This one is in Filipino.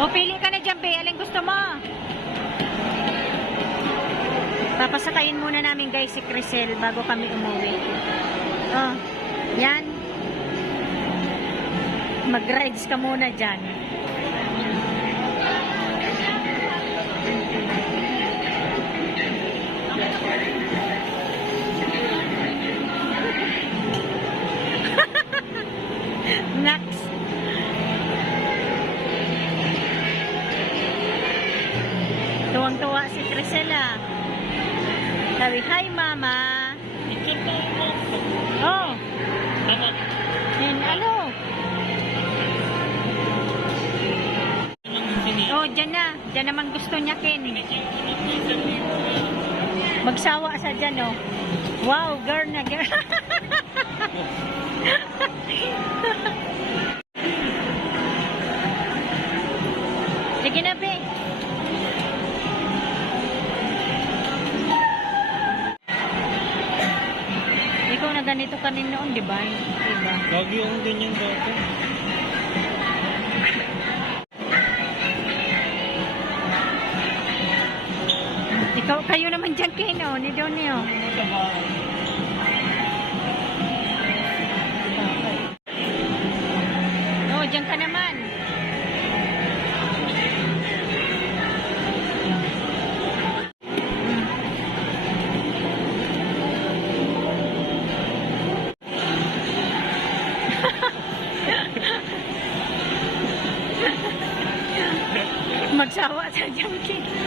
O, pili ka na dyan, Be. Alin gusto mo? Papasakayin muna namin, guys, si Crisel bago kami umuwi. Oh, yan. Mag-rides ka muna dyan. Next. Tuwang-tuwa si Crisela. Sabi, hi mama. Oh. Yan, ano? Oh, dyan na. Dyan naman gusto niya, Ken. Magsawa sa dyan, oh. Wow, girl na girl. Sige na, Be. Ikaw na ganito kanin noon, di ba? Diba? Lagi yung ganyan dati. Ikaw, kayo naman dyan, Keno, ni Donnie, oh. Oh, dyan ka naman. Magsawa sa dyan, Keno.